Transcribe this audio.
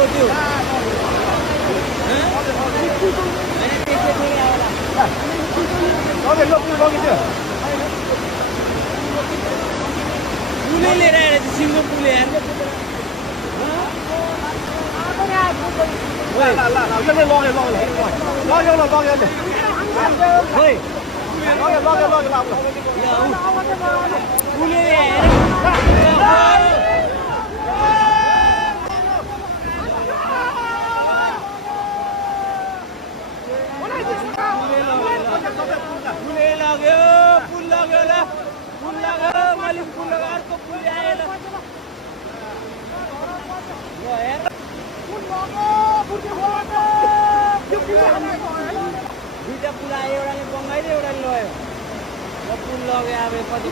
त्यो पुलै लिएर आएर सिङ्गो पुले दुईटा पुल आयो एउटाले बङ्गाइदियो एउटाले लग्यो पुल लग्यो अब कति